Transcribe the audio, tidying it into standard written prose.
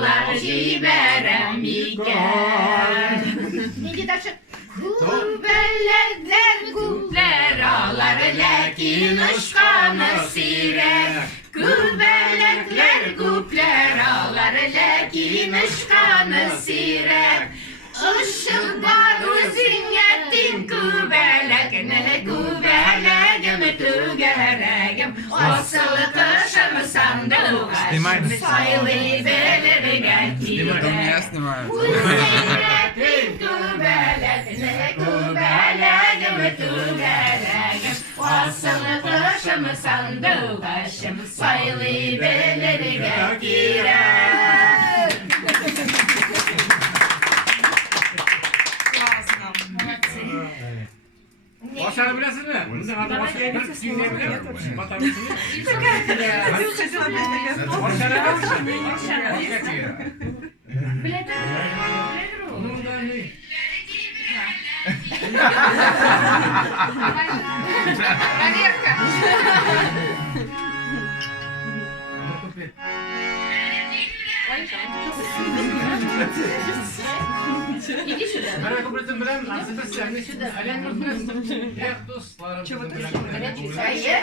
Ağlar ciberem iken. Neydi taşı? Kubelekler kupler ağlar lakin ışkanı sirer. Kubelekler kupler ağlar lakin ışkanı sirer. Işık var zinnetin kubelekne kubelekim tügerekim. Asıl kışım sandığı sayılı belir getire. Zinnetin kubelekne kubelekim tügerekim. Asıl kışım sandığı sayılı belir getire. Başarı bilesin mi? Bunun adı başarı bilesin mi? Başarı bilesin mi? İdi şurada. Merhaba kubradım bilen aslında sen şurada alem bilen. Ya dostlarım. Hayır.